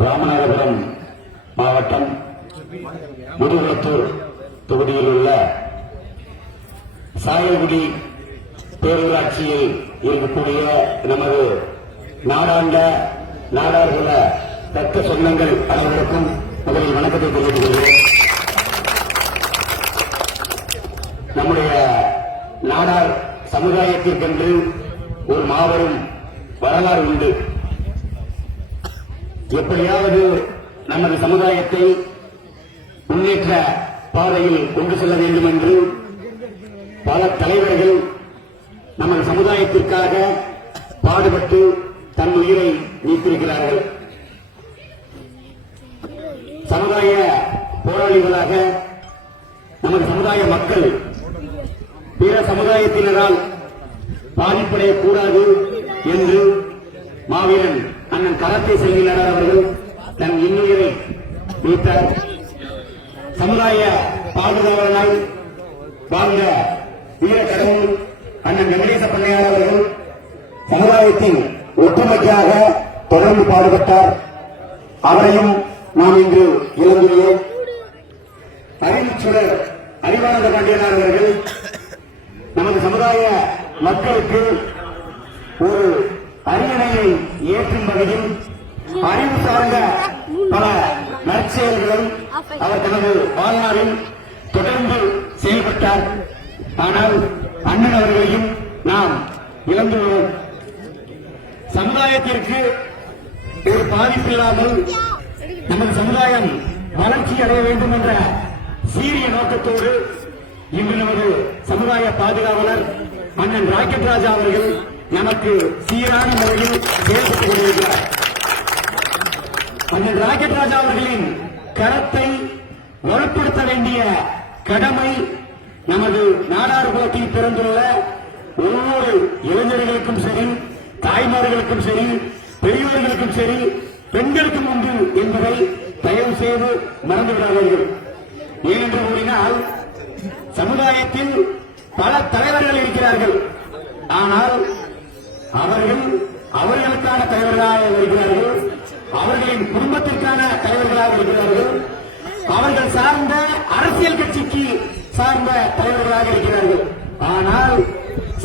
ராமநாதபுரம் மாவட்டம் முதுகுளத்தூர் தொகுதியில் உள்ள சாயல்குடி பேரூராட்சியில் இருக்கக்கூடிய நமது நாடாண்ட நாடார்குல தக்க சொந்தங்கள் அனைவருக்கும் முதலில் வணக்கத்தை தெரிவித்துக் கொள்கிறேன். நம்முடைய நாடார் சமுதாயத்திற்கென்று ஒரு மாபெரும் வரலாறு உண்டு. எப்படியாவது நமது சமுதாயத்தை முன்னேற்ற பாதையில் கொண்டு செல்ல வேண்டும் என்று பல தலைவர்கள் நமது சமுதாயத்திற்காக பாடுபட்டு தன் உயிரை நீத்திருக்கிறார்கள். சமுதாய போராளிகளாக நமது சமுதாய மக்கள் பிற சமுதாயத்தினரால் பாதிப்படையக்கூடாது என்று மாவீரன் அண்ணன் கரத்தை செல்கிறார் அவர்கள் தன் இன்னுயிரை நீத்தார். சமுதாய பாதுகாவலனாய் வாழ்ந்த வீர கடவுள் அண்ணன் வெங்கடேச பண்ணையார் அவர்கள் சமுதாயத்தின் ஒற்றுமைக்காக தொடர்ந்து பாடுபட்டார். அவரையும் நாம் இன்று இழந்துள்ளோம். அறிவுச்சுடர் அறிவானந்த பாண்டியனார் அவர்கள் நமது சமுதாய மக்களுக்கு ஒரு அரியணையை ஏற்றும் வகையில் அறிவு சார்ந்த பல நற்செயல்களை அவர் தனது வாழ்நாளில் தொடர்ந்து செயல்பட்டார். ஆனால் அண்ணன் அவர்களையும் நாம் இழந்துள்ளோம். சமுதாயத்திற்கு ஒரு பாதிப்பில்லாமல் நமது சமுதாயம் வளர்ச்சி அடைய வேண்டும் என்ற சீரிய நோக்கத்தோடு இன்று நமது சமுதாய பாதுகாவலர் அண்ணன் ராக்கெட் ராஜா அவர்கள் நமக்கு சீரான முறையில் செயல்பட்டுக் கொண்டிருக்கிறார். அண்ணன் ராக்கெட் ராஜா அவர்களின் கரத்தை வலுப்படுத்த வேண்டிய கடமை நமது நாடார் குலத்தில் பிறந்துள்ள ஒவ்வொரு இளைஞர்களுக்கும் சரி, தாய்மார்களுக்கும் சரி, பெரியவர்களுக்கும் சரி, பெண்களுக்கும் உண்டு என்பதை தயவு செய்து மறந்துவிடாதீர்கள். ஏனென்று கூறினால் சமுதாயத்தில் பல தலைவர்கள் இருக்கிறார்கள். ஆனால் அவர்கள் அவர்களுக்கான தலைவர்களாக இருக்கிறார்கள், அவர்களின் குடும்பத்திற்கான தலைவர்களாக இருக்கிறார்கள், அவர்கள் சார்ந்த அரசியல் கட்சிக்கு சார்ந்த தலைவர்களாக இருக்கிறார்கள். ஆனால்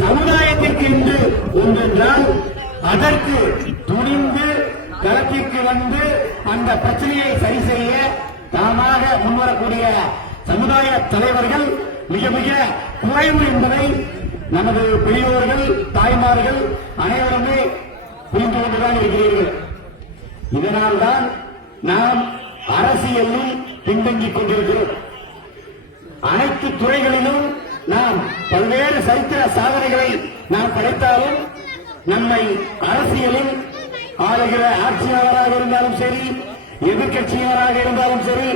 சமுதாயத்திற்கு என்று ஒன்றென்றால் அதற்கு துணிந்து களத்திற்கு வந்து அந்த பிரச்சனையை சரி செய்ய தாமாக முன்வரக்கூடிய சமுதாய தலைவர்கள் மிக மிக குறைவு என்பதை நமது பெரியோர்கள், தாய்மார்கள் அனைவருமே புரிந்து கொண்டுதான் இருக்கிறீர்கள். இதனால்தான் நாம் அரசியலில் பின்தங்கிக் கொண்டிருக்கிறோம். அனைத்து துறைகளிலும் நாம் பல்வேறு சரித்திர சாதனைகளை நாம் படைத்தாலும் நம்மை அரசியலில் ஆளுகிற ஆட்சியாளராக இருந்தாலும் சரி, எதிர்கட்சியினராக இருந்தாலும் சரி,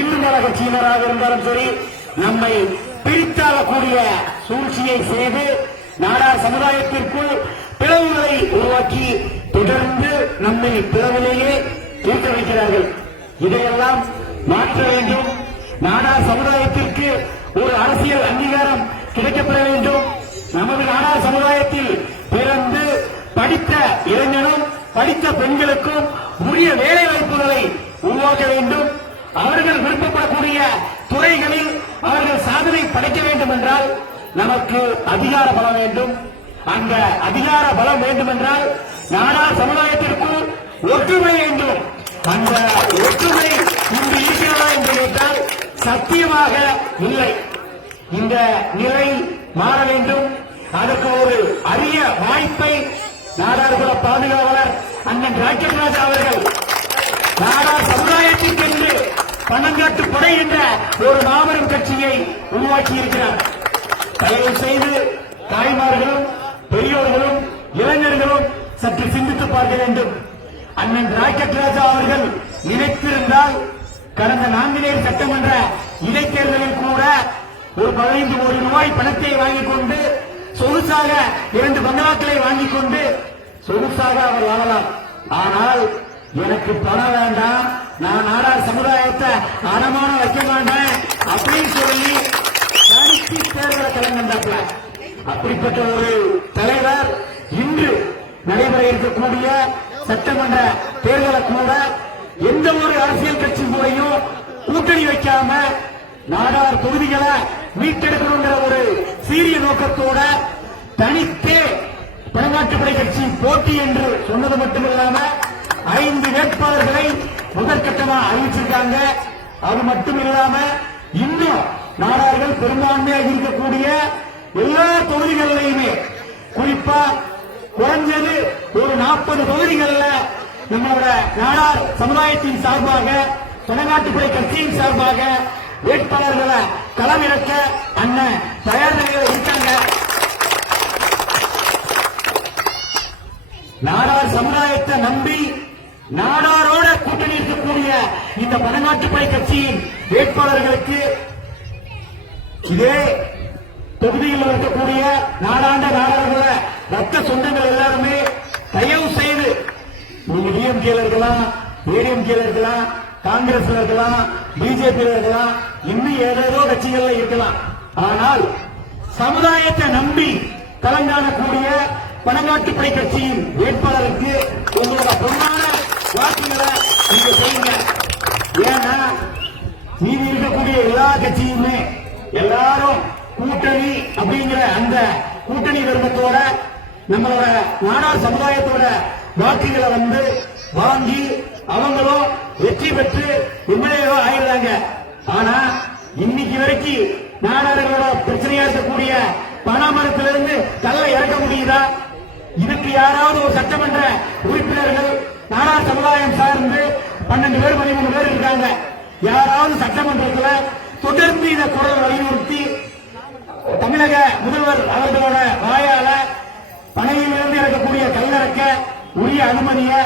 இன்னும் கட்சியினராக இருந்தாலும் சரி, நம்மை பிரித்தாளக்கூடிய சூழ்ச்சியை செய்து நாடார் சமுதாயத்திற்குள் பிளவுகளை உருவாக்கி தொடர்ந்து நம்மை பிளவிலேயே தீர்க்க வைக்கிறார்கள். இதையெல்லாம் மாற்ற வேண்டும். நாடார் சமுதாயத்திற்கு ஒரு அரசியல் அங்கீகாரம் கிடைக்கப்பெற வேண்டும். நமது நாடார் சமுதாயத்தில் பிறந்து படித்த இளைஞரும் படித்த பெண்களுக்கும் உரிய வேலை வாய்ப்புகளை உருவாக்க வேண்டும். அவர்கள் விருப்பப்படக்கூடிய துறைகளில் அவர்கள் சாதனை படைக்க வேண்டும் என்றால் நமக்கு அதிகார பலம் வேண்டும். அந்த அதிகார பலம் வேண்டும் என்றால் நாடார் சமுதாயத்திற்குள் ஒற்றுமை வேண்டும். அந்த ஒற்றுமை இன்று இருக்கிறதா என்று கேட்டால் சத்தியமாக இல்லை. இந்த நிலை மாற வேண்டும். அதற்கு ஒரு அரிய வாய்ப்பை நாடார்குல பாதுகாவலர் அண்ணன் ராக்கெட் ராஜா அவர்கள் நாடார் சமுதாயத்திற்கென்று பணங்காட்டு படை என்ற ஒரு மாபெரும் கட்சியை உருவாக்கியிருக்கிறார். தயவு செய்து தாய்மார்களும் பெரியோர்களும் இளைஞர்களும் சற்று சிந்தித்து பார்க்க வேண்டும். அண்ணன் ராக்கெட் ராஜா அவர்கள் நினைத்திருந்தால் கடந்த 4 சட்டமன்ற இடைத்தேர்தலில் கூட ஒரு 15 கோடி ரூபாய் பணத்தை வாங்கிக் கொண்டு சொகுசாக 2 பங்களாக்களை வாங்கிக் கொண்டு சொகுசாக அவர் வாழலாம். ஆனால் எனக்கு பணம் வேண்டாம், நான் நாடார் சமுதாயத்தை அடமான வைக்க மாட்டேன் அப்படின்னு சொல்லி தனித்து தேர்தலை கலந்தாப்ல. அப்படிப்பட்ட ஒரு தலை இருக்கக்கூடிய சட்டமன்ற தேர்தலை கூட எந்த ஒரு அரசியல் கட்சி கூடயும் கூட்டணி வைக்காம நாடார் தொகுதிகளை மீட்டெடுக்கணுங்கிற ஒரு சீரிய நோக்கத்தோட தனித்தே பணங்காட்டுப்படை கட்சி போட்டி என்று சொன்னது மட்டுமில்லாம 5 வேட்பாளர்களை முதற்கட்டமா அறிவிச்சிருக்காங்க. அது மட்டும் இல்லாம இன்னும் நாடார்கள் பெரும்பான்மையாக இருக்கக்கூடிய எல்லா தொகுதிகளிலுமே குறிப்பா குறைஞ்சது ஒரு 40 தொகுதிகளில் நம்மளோட நாடார் சமுதாயத்தின் சார்பாக பணங்காட்டுப்படை கட்சியின் சார்பாக வேட்பாளர்களை களமிறக்க அண்ணன் தயார் நிலையில் இருக்காங்க. நாடார் சமுதாயத்தை நம்பி நாடாரோட கூட்டணி இருக்கக்கூடிய இந்த பணங்காட்டுப்படை கட்சியின் வேட்பாளர்களுக்கு இதே தொகுதியில் இருக்கக்கூடிய நாடாண்ட நாடார்கள ரத்த சொந்தங்கள் எல்லாருமே தயவு செய்து நீங்க டிஎம்கேல இருக்கலாம், ஏடிஎம்கேல இருக்கலாம், காங்கிரஸ்ல இருக்கலாம், பிஜேபியில இருக்கலாம், இன்னும் ஏதேதோ கட்சிகள்ல இருக்கலாம். ஆனால் சமுதாயத்தை நம்பி கலந்தாடக்கூடிய பணங்காட்டுப்படை கட்சியின் வேட்பாளருக்கு உங்களோட பொன்னான வாக்குகளை நீங்க செய்யுங்க. ஏன்னா நீதி இருக்கக்கூடிய எல்லா கட்சியுமே எல்லாரும் கூட்டணி அப்படிங்கிற அந்த கூட்டணி தர்மத்தோட நம்மளோட நாடார் சமுதாயத்தோட வாக்குகளை வாங்கி அவங்களும் வெற்றி பெற்று எம்எல்ஏ ஆயிடுறாங்க. ஆனா இன்னைக்கு வரைக்கும் நாடார்களோட பிரச்சனையா இருக்கக்கூடிய பணமரத்திலிருந்து கல்லை இறக்க முடியுதா? இதுக்கு யாராவது ஒரு சட்டமன்ற உறுப்பினர்கள் நாடார் சமுதாயம் சார்ந்து 12 பேர் 13 பேர் இருக்காங்க. யாராவது சட்டமன்றத்தில் தொடர்ந்து இதை குரல் வலியுறுத்தி தமிழக முதல்வர் அவர்களோட வாயால பனையிலிருந்து இறக்கக்கூடிய கல்லறக்க உரிய அனுமதியை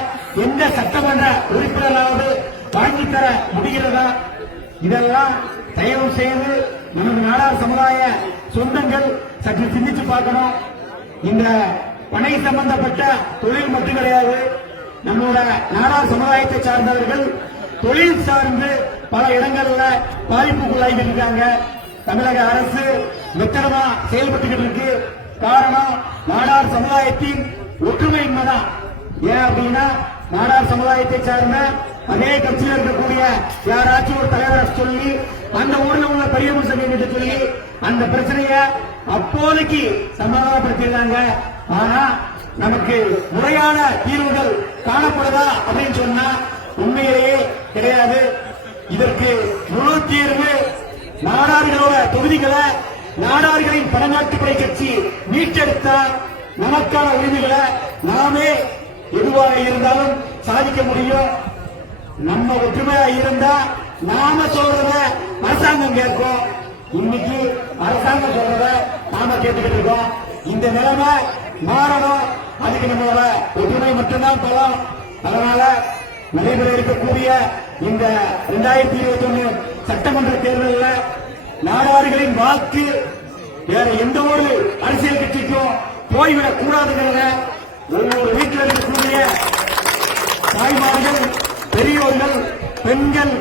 எந்த சட்டமன்ற உறுப்பினராவது வாங்கி தர முடிகிறதா? இதெல்லாம் தயவு செய்து நமது நாடார் சமுதாய சொந்தங்கள் சற்று சிந்திச்சு பார்க்கணும். இந்த பனை சம்பந்தப்பட்ட தொழில் மட்டும் கிடையாது. நம்மளோட நாடார் சமுதாயத்தை சார்ந்தவர்கள் தொழில் சார்ந்து பல இடங்கள்ல பாதிப்புக்குள்ளாகி இருக்காங்க. தமிழக அரசு மெத்தனமா செயல்பட்டு இருக்கு. காரணம் நாடார் சமுதாயத்தின் ஒற்றுமையின்மைதான். ஏன் அப்படின்னா நாடார் சமுதாயத்தை சார்ந்த அதே கட்சியில் இருக்கக்கூடிய யாராச்சும் ஒரு தலைவரை சொல்லி அந்த ஊர்ல உள்ள பெரிய மனுஷங்க சொல்லி அந்த பிரச்சனைய அப்போதைக்கு சமாதானப்படுத்திருந்தாங்க. ஆனா நமக்கு முறையான தீர்வுகள் காணப்படுதா அப்படின்னு சொன்னா உண்மையிலேயே கிடையாது. இதற்கு முழு தீர்வு நாடார்களோட தொகுதிகளை நாடார்களின் பணங்காட்டுப்படை கட்சி மீட்டெடுத்தால் நமக்கான உரிமைகளை நாமே எதுவாக இருந்தாலும் சாதிக்க முடியும். நம்ம ஒற்றுமையா இருந்தா நாம சொல்றத அரசாங்கம் கேட்கும். இன்னைக்கு அரசாங்கம் சொல்றத நாம கேட்டுக்கிட்டு இருக்கோம். இந்த நிலைமை மாறணும். அதுக்கு நம்மளோட ஒற்றுமை மட்டும்தான் பலம். அதனால நடைபெற இருக்கக்கூடிய இந்த 2021 சட்டமன்ற தேர்தலில் நாடார்களின் வாக்கு வேற எந்த ஒரு அரசியல் கட்சிக்கும் போய்விடக் கூடாதுங்கிறத ஒவ்வொரு வீட்டில் இருக்கக்கூடிய தாய்மார்கள், பெரியோர்கள், பெண்கள்,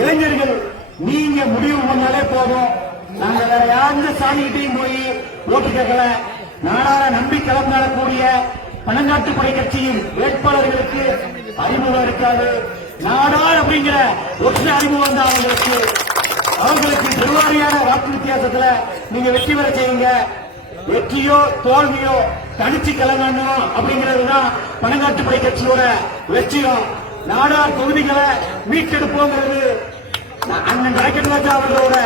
இளைஞர்கள் நீங்க முடிவு பண்ணாலே போதும். நாங்க வேற யாருந்த சாமிகிட்டையும் போய் ஓட்டு கேட்கல. நாடார நம்பி கலந்தாடக்கூடிய பணங்காட்டுப்படை கட்சியின் வேட்பாளர்களுக்கு அறிமுகம் இருக்காது. நாடார் அப்படிங்கிற ஒற்றை அறிமுகம் தான் அவங்களுக்கு பெருவாரியான வாக்கு வித்தியாசத்துல நீங்க வெற்றி பெற செய்யுங்க. வெற்றியோ தோல்வியோ தனிச்சு கலங்கணும் அப்படிங்கிறதுதான் பணங்காட்டுப்படை கட்சியோட லட்சியம். நாடார் தொகுதிகளை மீட்டெடுப்போங்கிறது அண்ணன் ராஜா அவர்களோட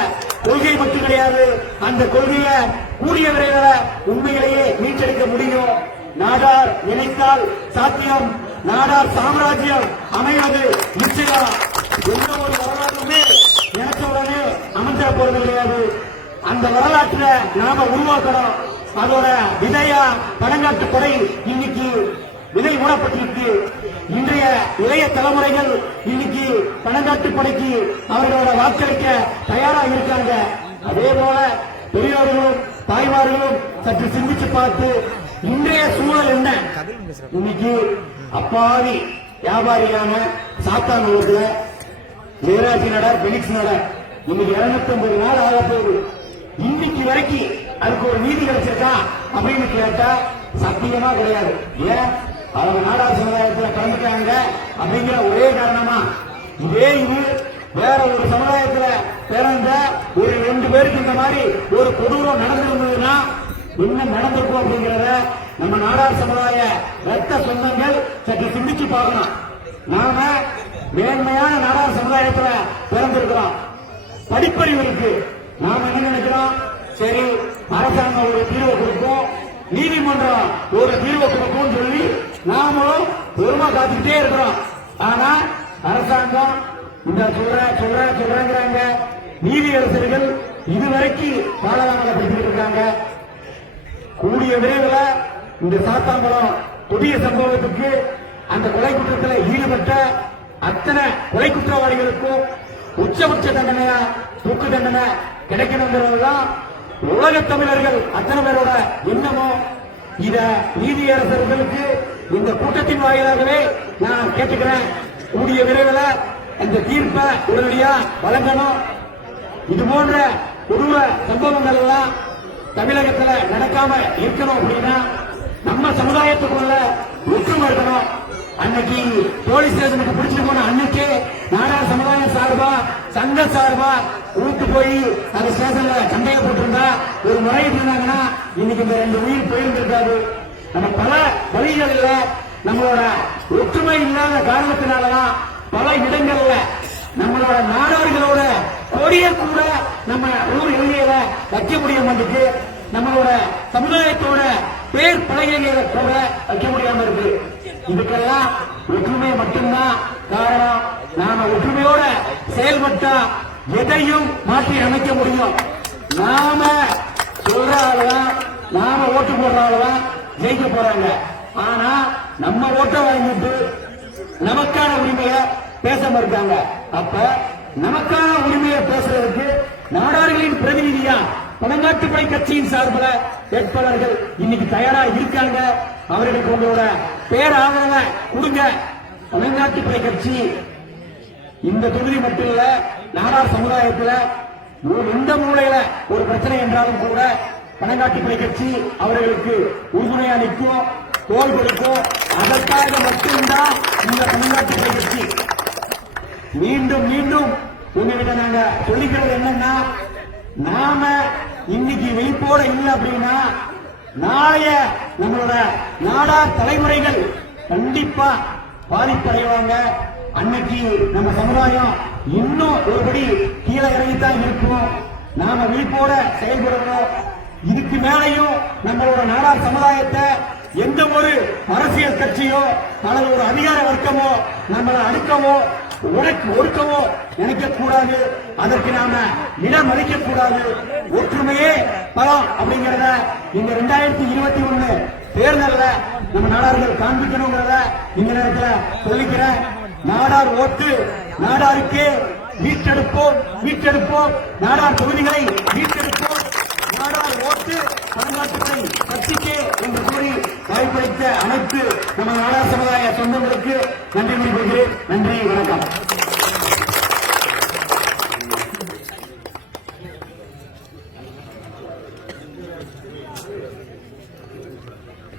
கொள்கை மட்டும் கிடையாது. அந்த கொள்கையை கூடிய விரைவில் உண்மையிலேயே மீட்டெடுக்க முடியும். நாடார் நினைத்தால் சாத்தியம். நாடார் சாம்ராஜ்யம் அமைவது நிச்சயம். எந்த ஒரு வரலாறுமே நினைச்ச உடனே அமைஞ்ச போறது கிடையாது. அந்த வரலாற்றை நாம உருவாக்கணும். அதோட விதையா பணங்காட்டுப்படை இன்னைக்கு விதை மூடப்பட்டிருக்கு. இன்றைய இளைய தலைமுறைகள் இன்னைக்கு பணங்காட்டுப்படைக்கு அவர்களோட வாக்களிக்க தயாராக இருக்காங்க. அதே போல பெரியோர்களும் தாய்மார்களும் சற்று சிந்திச்சு பார்த்து இன்றைய சூழல் என்ன? இன்னைக்கு அப்பாவி வியாபாரியான சாத்தானூர்ல ஜெயராஜி நட, பெனிக்ஸ் நட இன்னைக்கு 250 நாள் ஆக போகுது. இன்னைக்கு வரைக்கும் அதுக்கு ஒரு நீதி கிடைச்சிருக்கா அப்படின்னு கேட்டா சத்தியமா கிடையாது. ஏன் அவங்க நாடார் சமுதாயத்தில் கலந்துட்டாங்க அப்படிங்கிற ஒரே காரணமா இதே இது வேற ஒரு சமுதாயத்துல பிறந்த ஒரு 2 பேருக்கு இந்த மாதிரி ஒரு கொடூரம் நடந்திருந்ததுன்னா என்ன நடந்திருக்கும் அப்படிங்கிறத நம்ம நாடார் சமுதாய ரத்த சொந்தங்கள் சற்று சிந்திச்சு பார்க்கணும். நாம மேன்மையான நாடார் சமுதாயத்துல பிறந்திருக்கிறோம், படிப்பறிவு இருக்கு. நாம என்ன நினைக்கிறோம், சரி அரசாங்கம் ஒரு தீர்வை கொடுக்கும், நீதிமன்றம் ஒரு தீர்வை கொடுக்கும் சொல்லி நாமளும் பொறுமை காத்துக்கிட்டே இருக்கிறோம். ஆனா அரசாங்கம் இந்த சொல்றாங்க, நீதியரசர்கள் இதுவரைக்கும் காலதாமதப்படுத்திட்டு இருக்காங்க. கூடிய விரைவில் இந்த சாத்தாங்குளம் கொடிய சம்பவத்துக்கு அந்த கொலை குற்றத்தில் ஈடுபட்ட அத்தனை கொலை குற்றவாளிகளுக்கும் உச்சபட்ச தண்டனையா தூக்கு தண்டனை கிடைக்கணுங்கிறதுதான் உலக தமிழர்கள் அத்தனை பேரோட எண்ணமோ. இத நீதியரசர்களுக்கு இந்த கூட்டத்தின் வாயிலாகவே நான் கேட்டுக்கிறேன். கூடிய விரைவில் இந்த தீர்ப்பை உடனடியா வழங்கணும். இது போன்ற கொடூர சம்பவங்கள் எல்லாம் தமிழகத்துல நடக்காம இருக்கணும் அப்படின்னா நம்ம சமுதாயத்துக்குள்ள ஒற்றுமை இருக்கணும். அன்னைக்கு போலீஸ் ஸ்டேஷனுக்கு பிடிச்சிட்டு போன அன்னைக்கு நாடார் சமுதாயம் சார்பா சங்க சார்பா ஊட்டு போய் அந்த ஸ்டேஷன்ல சண்டையை போட்டிருந்தா ஒரு முறையிட்டு இருந்தாங்கன்னா இன்னைக்கு இந்த 2 உயிர் போயிருந்திருக்காது. நம்ம பல வழிகளில் நம்மளோட ஒற்றுமை இல்லாத காரணத்தினாலதான் பல இடங்கள்ல நம்மளோட நாடார்களோட கொடிய கூட நம்ம ஊர் எல்லையில வைக்க முடிய மாட்டேங்குது. நம்மளோட சமுதாயத்தோட பேர் பலகைகளை கூட வைக்க முடியாம இருக்கு. இதுக்கெல்லாம் ஒற்றுமை மட்டும்தான் காரணம். நாம ஒற்றுமையோட செயல்பட்டா எதையும் மாற்றி அமைக்க முடியும். நாம சொல்ற ஆளுதான், நாம ஓட்டு போடுற ஆளுதான் ஜெயிக்க போறாங்க. ஆனா நம்ம ஓட்டை வாங்கிட்டு நமக்கான உரிமையை பேச மறுக்காங்க. அப்ப நமக்கான உரிமையை பேசுறதுக்கு நாடார்களின் பிரதிநிதியா பழங்காட்டுப்படை கட்சியின் சார்பில் வேட்பாளர்கள் இன்னைக்கு தயாரா இருக்காங்க. அவர்களுக்கு உங்களோட பேராதரவை கொடுங்க. பழங்காட்டுப்படை கட்சி இந்த தொகுதி மட்டும் இல்ல, நாடார் சமுதாயத்தில் எந்த மூலையில ஒரு பிரச்சனை என்றாலும் கூட பழங்காட்டுப்படை கட்சி அவர்களுக்கு உறுதுணையா நிற்கும், தோல் கொடுக்கும். அதற்காக மட்டும்தான் இந்த பழங்காட்டுப்படை கட்சி. மீண்டும் மீண்டும் உங்ககிட்ட நாங்க சொல்லிக்கிறது என்னன்னா, நாம இன்னைக்கு விழிப்போட இல்லை அப்படின்னா நாளைய நம்மளோட நாடார் தலைமுறைகள் கண்டிப்பா பாதிப்படைவாங்க. அன்னைக்கு நம்ம சமுதாயம் இன்னும் ஒருபடி கீழே இறங்கித்தான் இருக்கும். நாம விழிப்போட செயல்படணும். இதுக்கு மேலையும் நம்மளோட நாடார் சமுதாயத்தை எந்த ஒரு அரசியல் கட்சியோ அல்லது ஒரு அதிகார வர்க்கமோ நம்மளை அடக்கவோ ஒடுக்கவோ நினைக்க கூடாது. அதற்கு நாம இடம் அளிக்க கூடாது. ஒற்றுமையே பலம் அப்படிங்கறத இந்த 2021 தேர்தல்ல நம்ம நாடார்கள் காண்பிக்கணுங்கிறத இந்த நேரத்தில் சொல்லிக்கிறேன். நாடார் ஓட்டு நாடாருக்கே, மீட்டெடுப்போம் நாடார் தொகுதிகளை மீட்டெடுப்போம். நாடார் ஓட்டு பழங்காட்டுப்படை கட்சிக்கே என்று கூறி வாய்ப்பளித்த அனைத்து நம்ம நாடார் சமுதாய சொந்தங்களுக்கு நன்றி கூறுகிறேன். நன்றி, வணக்கம்.